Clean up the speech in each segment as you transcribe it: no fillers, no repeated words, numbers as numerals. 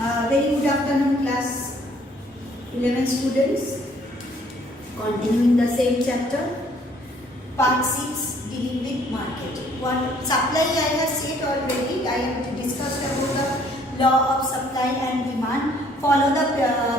Very good afternoon, class 11 students. Continuing the same chapter, part 6, dealing with market. What supply I have said already. I have discussed about the law of supply and demand. Follow the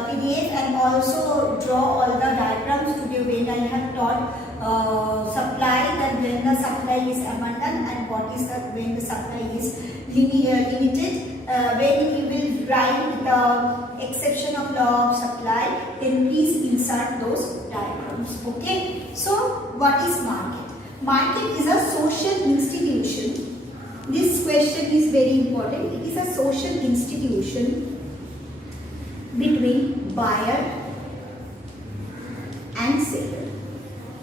PDF and also draw all the diagrams today when I have taught supply, then when the supply is abundant and what is the when the supply is limited. When you will write the exception of law of supply, then please insert those diagrams. Okay. So what is market? Market is a social institution. This question is very important. It is a social institution between buyer and seller.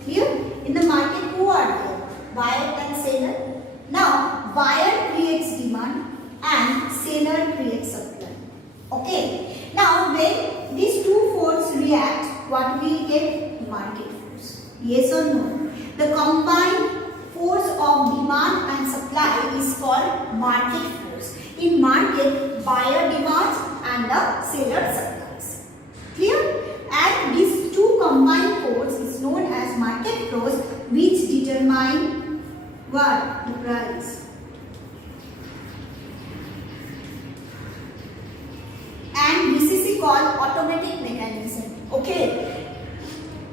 Clear? In the market, who are there? Buyer and seller. Now, buyer creates demand and seller creates supply. Okay. Now, when these two forces react, what will get? Market force. Yes or no? The combined force of demand and supply is called market force. In market, buyer demands and the seller supplies. Clear? And these two combined force is known as market force, which determine what? The price. And this is called automatic mechanism. Okay.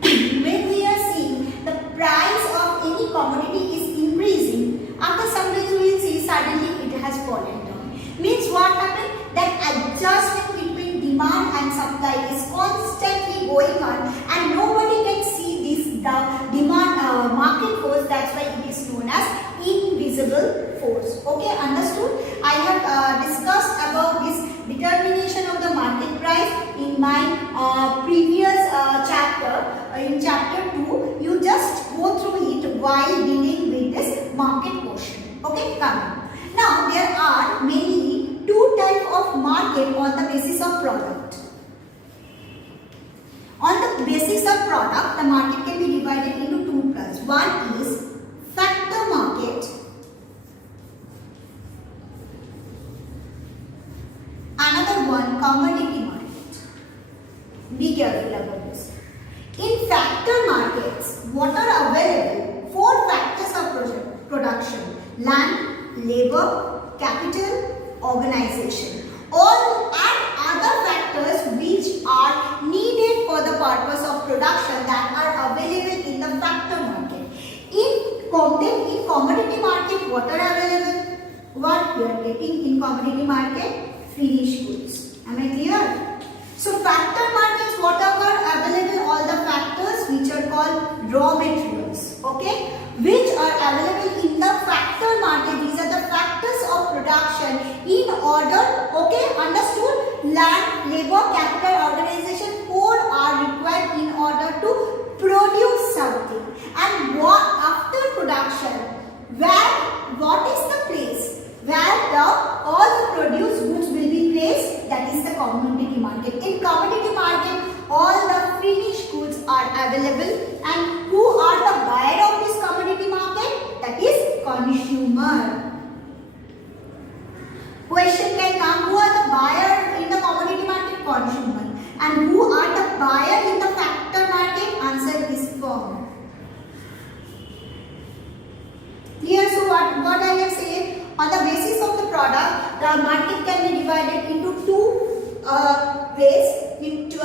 When we are seeing the price of any commodity is increasing, after some days we will see suddenly it has fallen down. Means what happened? That adjustment between demand and supply is constantly going on, and nobody can see this demand market force. That's why it is known as invisible force. Okay, understood? I have discussed about this determination of the market price in my previous chapter. In chapter 2, you just go through it while dealing with this market portion. Okay, come on. Now, there are mainly two types of market on the basis of product. On the basis of product, the market can be divided into two types. One is factor market. Another one, commodity market. Be careful about this. In factor markets, what are available? Four factors of production: land, labor, capital, organization. All and other factors which are needed for the purpose of production that are available in the factor market. In commodity market, what are available? What we are getting in commodity market? Finished goods. Am I clear? So factor markets, whatever available, all the factors which are called raw materials, okay, which are available in the factor market. These are the factors of production in order, okay, understood? Land, labor, capital, organization, four are required in order to produce something. And what after production, what is the place where all the produced goods will be placed? That is the commodity market. In commodity market, all the finished goods are available, and who are the buyer of this commodity market? That is consumer. Question can come: who are the buyer in the commodity market? Consumer. And who are the buyer in the factor market? Answer is firm. Here, so what I have said, on the basis of the product, the market can be divided into two ways.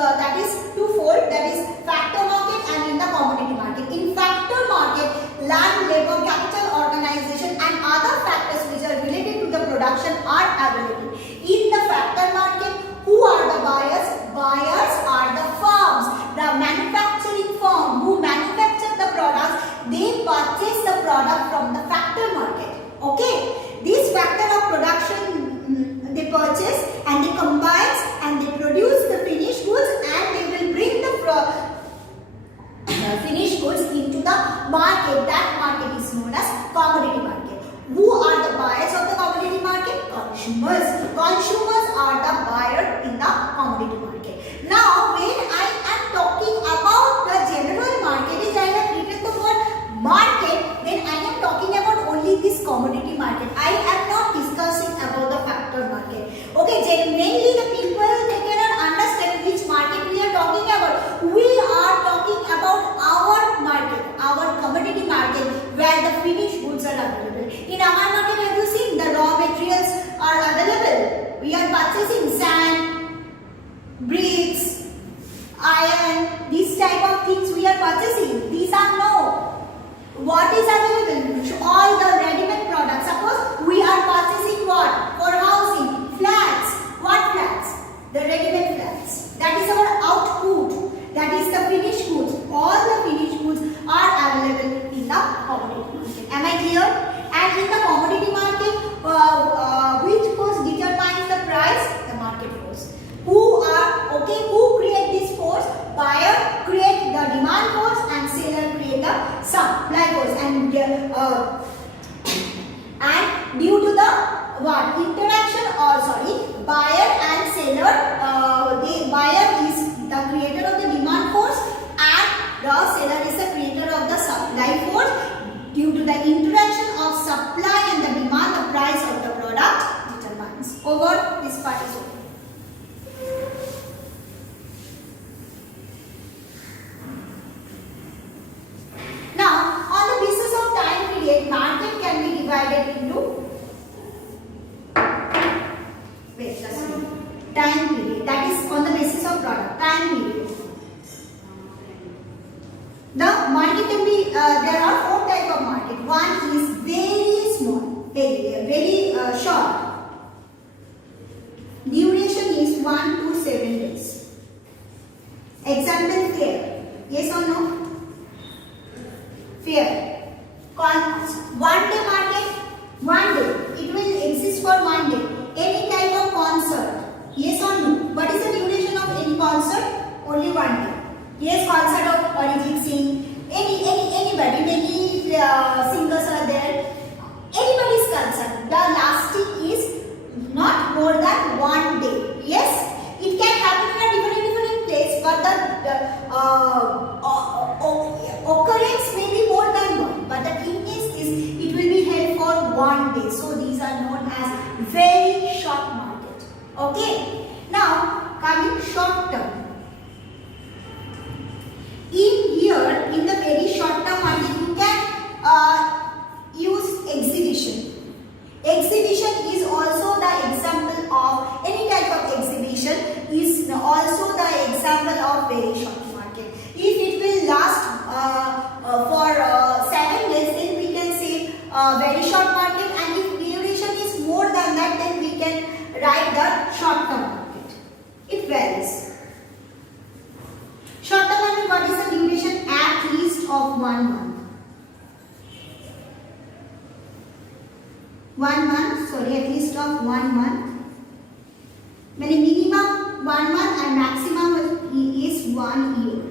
That is twofold. That is factor market and in the commodity market. In factor market, land, labor, capital, organization, and other factors which are related to the production are available. In the factor market, who are the buyers? Buyers are the firms, the manufacturing firm who manufacture the products. They purchase the product from the factor market. Okay, this factor of production they purchase and they combine and they produce the finished goods, and they will bring the finished goods into the market. That market is known as commodity market. Who are the buyers of the commodity market? Consumers. Consumers are the buyer in the commodity market. Now, when I am talking about the general market, is I have written the word market, then I am talking about only this commodity market. I am not discussing about the factor market. Okay, mainly the We are purchasing sand, bricks, iron, these type of things we are purchasing. These are no. What is available? All the ready-made products. Suppose we are purchasing what? For housing, flats. What flats? The ready-made flats. That is our output. That is the finished goods. All the finished goods are available in the commodity market. Am I clear? And in the commodity market, which force determines the price? The market force. Who create this force? Buyer create the demand force and seller create the supply force. And due to the interaction, or sorry, buyer and seller, the buyer is the creator of the demand force and the seller is the creator of the supply force. Due to the interaction of supply and the demand, the price of the product determines. Over. This part is over. Now, on the basis of time period, market can be divided into time period. That is on the basis of product. Time period. The market can be, there are four types of market. One is very small, very short. Duration is 1 to 7 days. Example, fair. Yes or no? Fair. One day market, 1 day. It will exist for 1 day. Any type of concert. Yes or no? What is the duration of any concert? Only 1 day. Yes, concert of Arijit Singh, anybody, many singers are there. Anybody's concert. The lasting is not more than 1 day. Yes, it can happen in a different place, but the occurrence may be more than one. But the thing is, it will be held for 1 day. So these are known as very short market. Okay. Now coming short term. In the very short term market, you can use exhibition. Exhibition is also the example of any type of exhibition is also the example of very short market. If it will last for 7 days, then we can say very short market, and if duration is more than that, then we can write the short term market. It varies. Short term market, what is the duration? At least of 1 month. 1 month, sorry, at least of 1 month. Minimum 1 month and maximum is 1 year.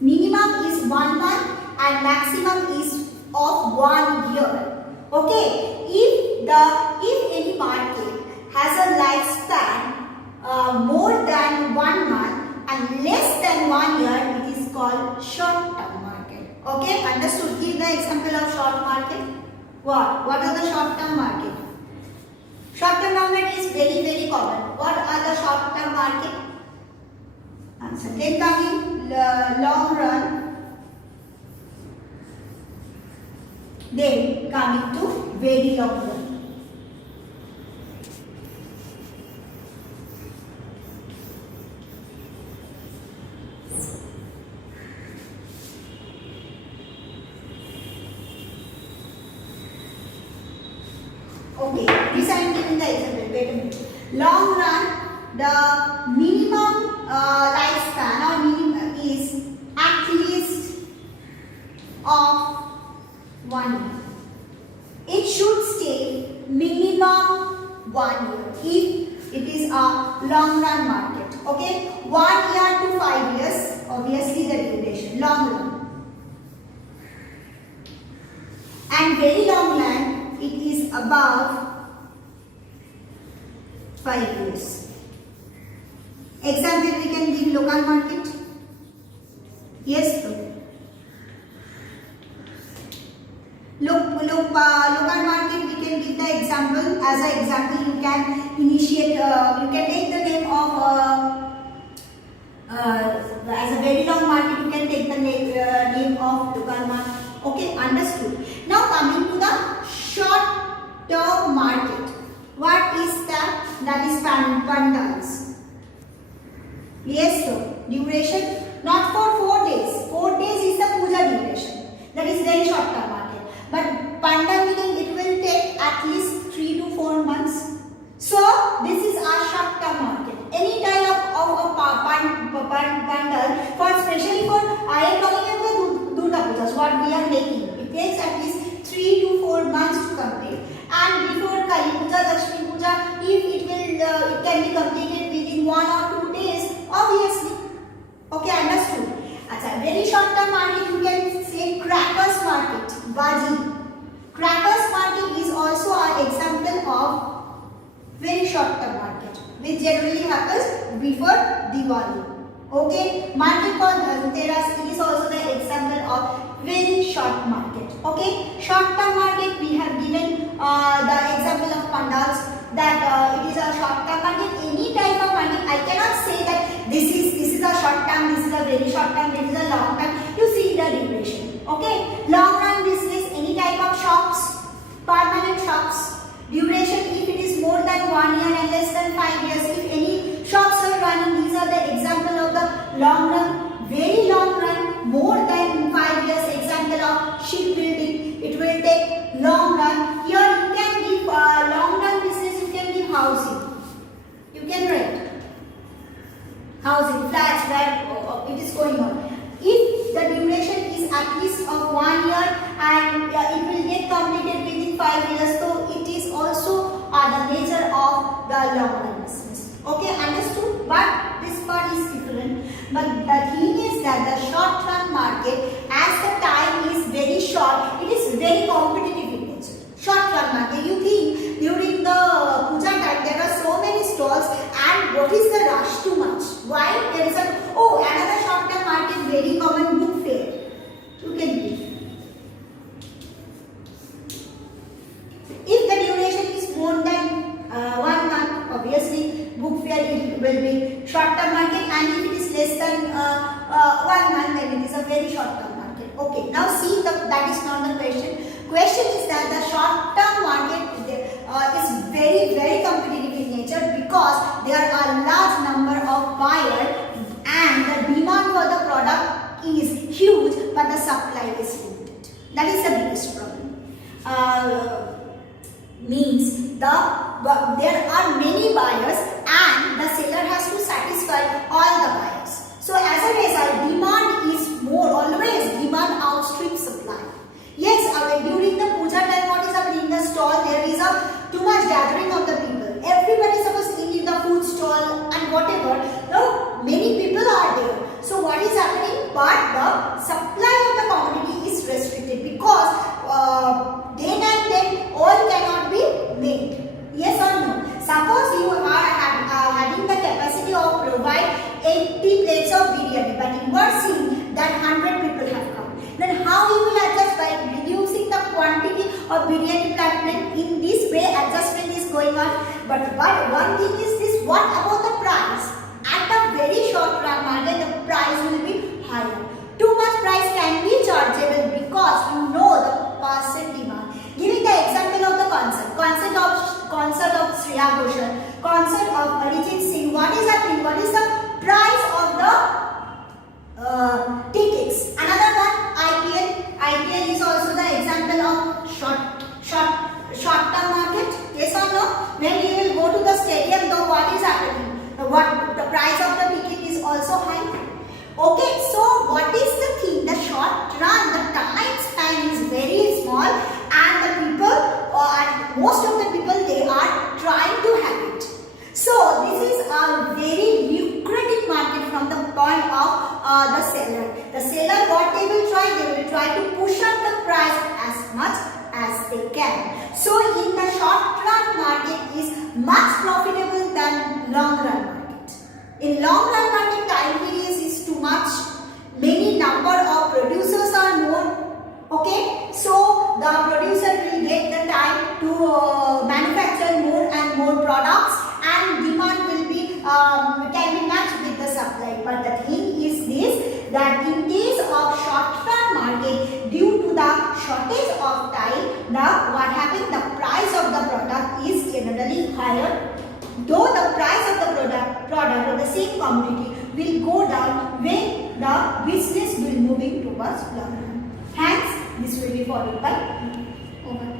Minimum is 1 month and maximum is of 1 year. Okay, if any market has a lifespan more than 1 month and less than 1 year, it is called short term market. Okay, understood? Give the example of short market. What are the short term market? Short term market is very common. What are the short term market? Answer. Then coming long run. Then coming to very long run. Okay, this I am giving the example. Wait a minute. Long run, the minimum lifespan or minimum is at least of 1 year. It should stay minimum 1 year if it is a long run market. Okay, 1 year to 5 years, obviously the duration, long run. And very long run, it is above 5 years. Example, we can give local market. Yes, local market, we can give the example. As an example, you can initiate, you can take the name of as a very long market, you can take the name of local market. Okay, understood. Now coming to the short term market. What is that? that is bundles. Yes, so duration not for 4 days. 4 days is the puja duration. That is very short term market. But panda meaning it will take at least 3 to 4 months. So this is a short term market. Any type of a bundle for especially for I am talking about the Durga Pujas what we are making. It takes at least 3 to 4 months to complete. And before Kali Puja, Lakshmi Puja, if it can be completed within 1 or 2 days, obviously. Okay, understood. As a very short term market, you can say crackers market, Baji. Crackers market is also an example of very short term market, which generally happens before Diwali. Okay, market called Dhanteras is also the example of very short market. Okay, short term market we have given the example of pandals that it is a short term market. Any type of market, I cannot say that this is a short term, this is a very short term, this is a long term. You see the duration. Okay, long run business, any type of shops, permanent shops. Duration if it is more than 1 year and less than 5 years. If any shops are running, these are the example of the long run, very long run, more than 5 years. Example of shipbuilding, it will take long run. Here you can give long run business. You can give housing. You can rent housing flats where it is going on. If the duration is at least of 1 year and it will get completed within 5 years, so it is also the nature of the long run business. Okay, understood? But this part is different. But the thing is that the short run market, as the time is very short, it is very competitive in nature. Short run market, you think during the puja time there are so many stalls, and what is the rush too much? Why? There is another short term market, very common, book fair. You can give. If the duration is more than 1 month, obviously book fair it will be short term market, and if it is less than 1 month, then it is a very short term market. Okay, now see that is not the question. Question is that the short term market is very competitive in nature because there are a large number of buyers and the demand for the product is huge but the supply is limited. That is the biggest problem. Means there are many buyers and the seller has to satisfy all the buyers. So as a result, demand is more, always demand outstrips supply. Yes, during the puja time, what is happening in the stall? There is too much gathering of the people. Everybody supposed to in the food stall and whatever. Now many people are there. So what is happening? But the supply of the commodity is restricted because day and day all cannot be made. Yes or no? Suppose you are having the capacity of provide 80 plates of biryani, but you are seeing that 100 people have come. Then how you will adjust? By reducing the quantity of biryani plate. In this way adjustment is going on. But one thing is this, what about the price? At a very short run market, the price will be higher. Too much price can be chargeable because you know the person demand. Giving the example of the concert of Shreya Ghoshal, concert of Arijit Singh. What is happening? What is the price of the tickets? Another one, IPL. IPL is also the example of short term market. Yes or no? When you will go to the stadium, though, what is happening? The price of the ticket is also high. Okay, so what is the thing? The short run, the time span is very small, and the people, and most of the people, they are trying to have it. So this is a very lucrative market from the point of the seller. The seller, what they will try to push up the price as much as they can. So in the short run market is much profitable than long run market. In long run market, time period is too much. Many number of producers are more. Okay, so the producer will get the time to manufacture more and more products, and demand will be can be matched with the supply. But the thing is this, that in case of short term market, due to the shortage of time, what happens? The price of the product is generally higher. Though the same commodity will go down when the business will moving towards long run. Hence, this will be followed by over.